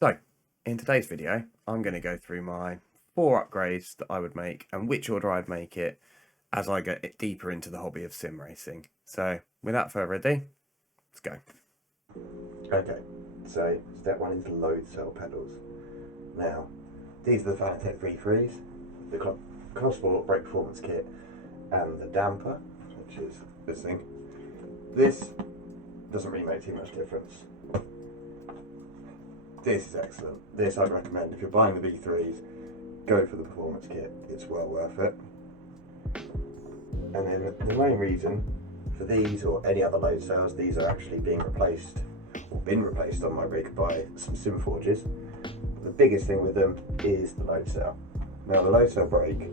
So, in today's video, I'm going to go through my 4 upgrades that I would make and which order I'd make it as I get deeper into the hobby of sim racing. So, without further ado, let's go. Okay, so step 1 is the load cell pedals. Now, these are the Fanatec V3s, the Cossport brake performance kit, and the damper, which is this thing. This doesn't really make too much difference. This is excellent. This I'd recommend. If you're buying the V3s, go for the performance kit. It's well worth it. And then the main reason for these or any other load cells, these are actually being replaced or been replaced on my rig by some SimForges. The biggest thing with them is the load cell. Now the load cell brake,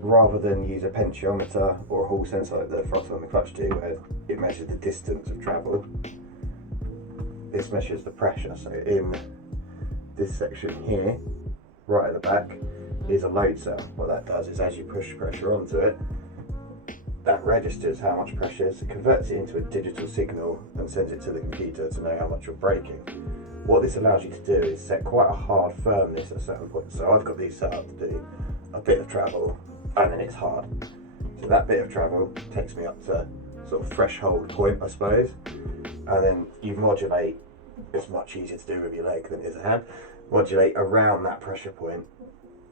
rather than use a potentiometer or a hall sensor like the throttle and the clutch do, where it measures the distance of travel, this measures the pressure. So in this section here, right at the back, is a load cell. What that does is as you push pressure onto it, that registers how much pressure is, it converts it into a digital signal and sends it to the computer to know how much you're braking. What this allows you to do is set quite a hard firmness at certain points. So I've got these set up to do a bit of travel and then it's hard. So that bit of travel takes me up to sort of threshold point, I suppose, and then you modulate. It's much easier to do with your leg than it is a hand. Modulate around that pressure point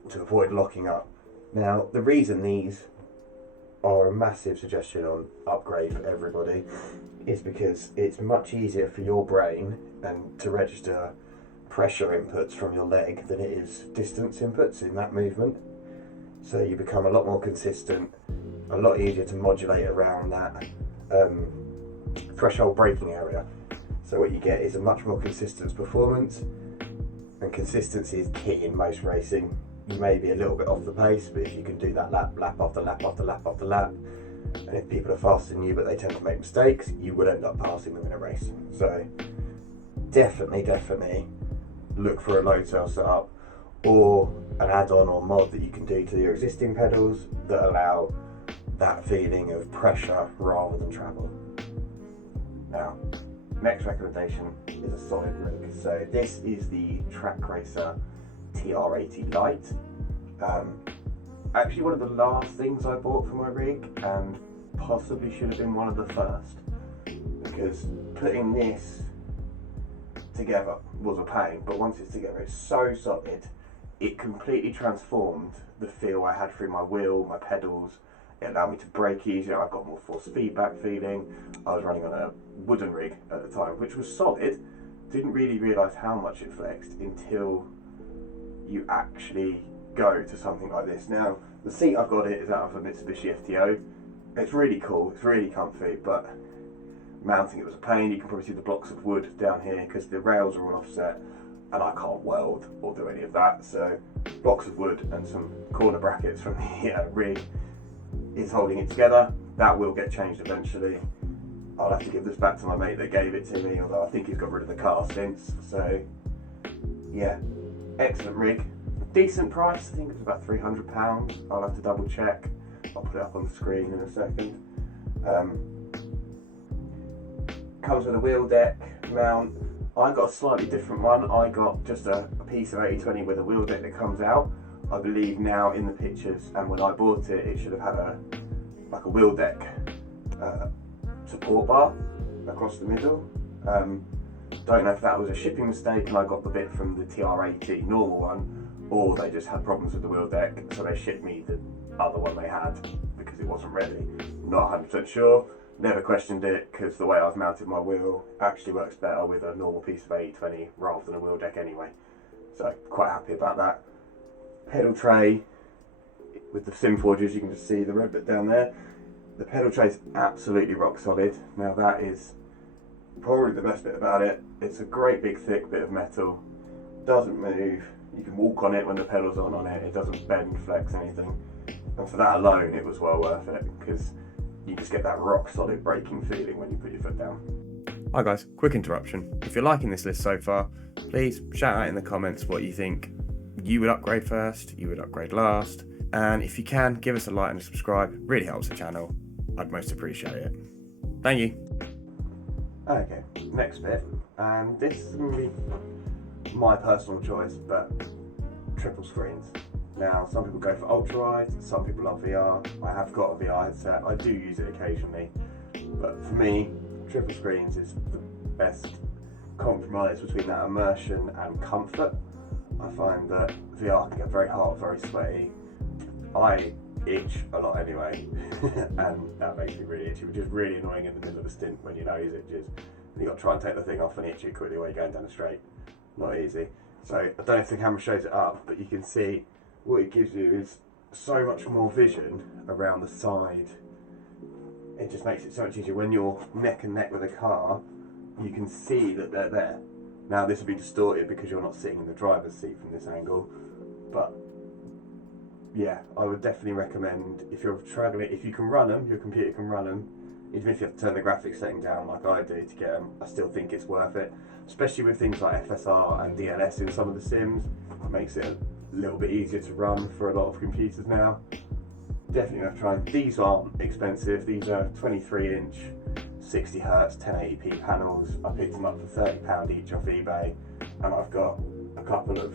to avoid locking up. Now, the reason these are a massive suggestion on upgrade for everybody is because it's much easier for your brain and to register pressure inputs from your leg than it is distance inputs in that movement. So you become a lot more consistent, a lot easier to modulate around that threshold braking area. So what you get is a much more consistent performance, and consistency is key in most racing. You may be a little bit off the pace, but if you can do that lap after lap after lap after lap, and if people are faster than you but they tend to make mistakes, you will end up passing them in a race. So definitely look for a load cell setup or an add-on or mod that you can do to your existing pedals that allow that feeling of pressure rather than travel. Now, next recommendation is a solid rig. So this is the Track Racer TR80 Lite. Actually one of the last things I bought for my rig, and possibly should have been one of the first, because putting this together was a pain, but once it's together it's so solid. It completely transformed the feel I had through my wheel, my pedals. It allowed me to brake easier. I've got more force feedback feeling. I was running on a wooden rig at the time, which was solid. Didn't really realise how much it flexed until you actually go to something like this. Now, the seat I've got it is out of a Mitsubishi FTO. It's really cool, it's really comfy, but mounting it was a pain. You can probably see the blocks of wood down here because the rails are all offset and I can't weld or do any of that. So blocks of wood and some corner brackets from the rig is holding it together. That will get changed eventually. I'll have to give this back to my mate that gave it to me, although I think he's got rid of the car since. So yeah, excellent rig. Decent price, I think it's about £300. I'll have to double check. I'll put it up on the screen in a second. Comes with a wheel deck mount. I got a slightly different one. I got just a piece of 8020 with a wheel deck that comes out. I believe now in the pictures, and when I bought it, it should have had a wheel deck support bar across the middle. Don't know if that was a shipping mistake and I got the bit from the TR80 normal one, or they just had problems with the wheel deck, so they shipped me the other one they had because it wasn't ready. Not 100% sure. Never questioned it because the way I've mounted my wheel actually works better with a normal piece of 8020 rather than a wheel deck anyway. So quite happy about that. Pedal tray with the SimForges, you can just see the red bit down there. The pedal tray is absolutely rock solid. Now that is probably the best bit about it. It's a great big thick bit of metal, doesn't move. You can walk on it when the pedals aren't on it. It doesn't bend, flex, anything. And for that alone, it was well worth it because you just get that rock solid braking feeling when you put your foot down. Hi guys, quick interruption. If you're liking this list so far, please shout out in the comments what you think you would upgrade first, you would upgrade last, and if you can, give us a like and a subscribe. It really helps the channel. I'd most appreciate it. Thank you. Okay, next bit, and this is going to be my personal choice, but triple screens. Now, some people go for ultra wide, some people love VR. I have got a VR headset, I do use it occasionally, but for me, triple screens is the best compromise between that immersion and comfort. I find that VR can get very hot, very sweaty. I itch a lot anyway, and that makes me really itchy, which is really annoying in the middle of a stint when your nose itches. You've got to try and take the thing off and itch it quickly while you're going down the straight. Not easy. So I don't know if the camera shows it up, but you can see what it gives you is so much more vision around the side. It just makes it so much easier. When you're neck and neck with a car, you can see that they're there. Now this will be distorted because you're not sitting in the driver's seat from this angle, but yeah, I would definitely recommend, if you're struggling, if you can run them, your computer can run them, even if you have to turn the graphics setting down like I do to get them, I still think it's worth it. Especially with things like FSR and DLS in some of the sims, it makes it a little bit easier to run for a lot of computers now. Definitely worth trying. These aren't expensive, these are 23-inch, 60Hz, 1080p panels. I picked them up for £30 each off eBay, and I've got a couple of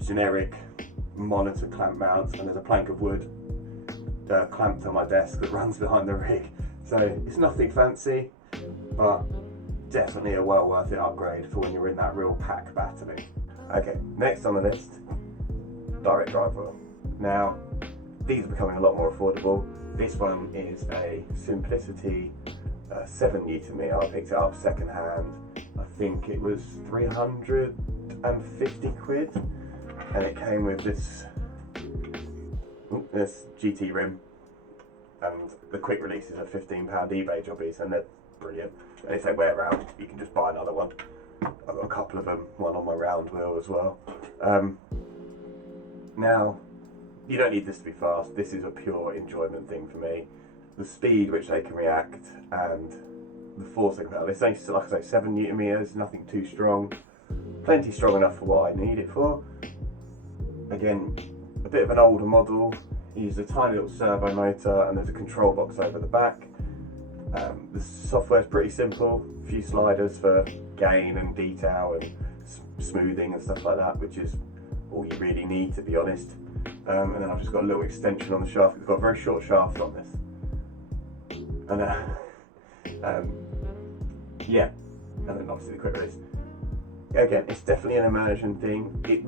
generic monitor clamp mounts, and there's a plank of wood clamped on my desk that runs behind the rig. So it's nothing fancy, but definitely a well worth it upgrade for when you're in that real pack battling. Okay, next on the list, direct drive wheel. Now, these are becoming a lot more affordable. This one is a Simplicity 7 Newton meter. I picked it up second hand. I think it was 350 quid, and it came with this GT rim, and the quick releases are £15 eBay jobbies, and they're brilliant. And if they wear out, you can just buy another one. I've got a couple of them, one on my round wheel as well. Now, you don't need this to be fast. This is a pure enjoyment thing for me. The speed which they can react and the force they can put out. It's only, like I say, 7 Newton meters, nothing too strong. Plenty strong enough for what I need it for. Again, a bit of an older model. You use a tiny little servo motor, and there's a control box over the back. The software is pretty simple. A few sliders for gain and detail and smoothing and stuff like that, which is all you really need, to be honest. And then I've just got a little extension on the shaft. It's got a very short shaft on this. And yeah, and then obviously the quick release. Again, it's definitely an immersion thing. It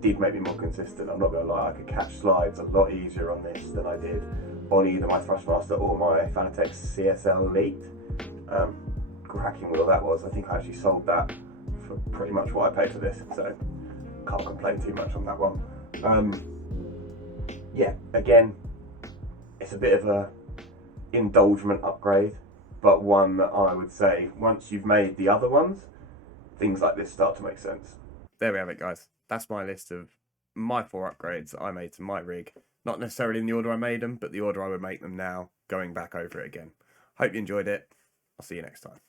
did make me more consistent. I'm not gonna lie, I could catch slides a lot easier on this than I did on either my Thrustmaster or my Fanatec CSL Elite. Cracking wheel that was. I think I actually sold that for pretty much what I paid for this, so can't complain too much on that one. Yeah, again, it's a bit of a indulgent upgrade, but one that I would say once you've made the other ones, things like this start to make sense. There we have it, guys. That's my list of my 4 upgrades that I made to my rig. Not necessarily in the order I made them, but the order I would make them now, going back over it again. Hope you enjoyed it. I'll see you next time.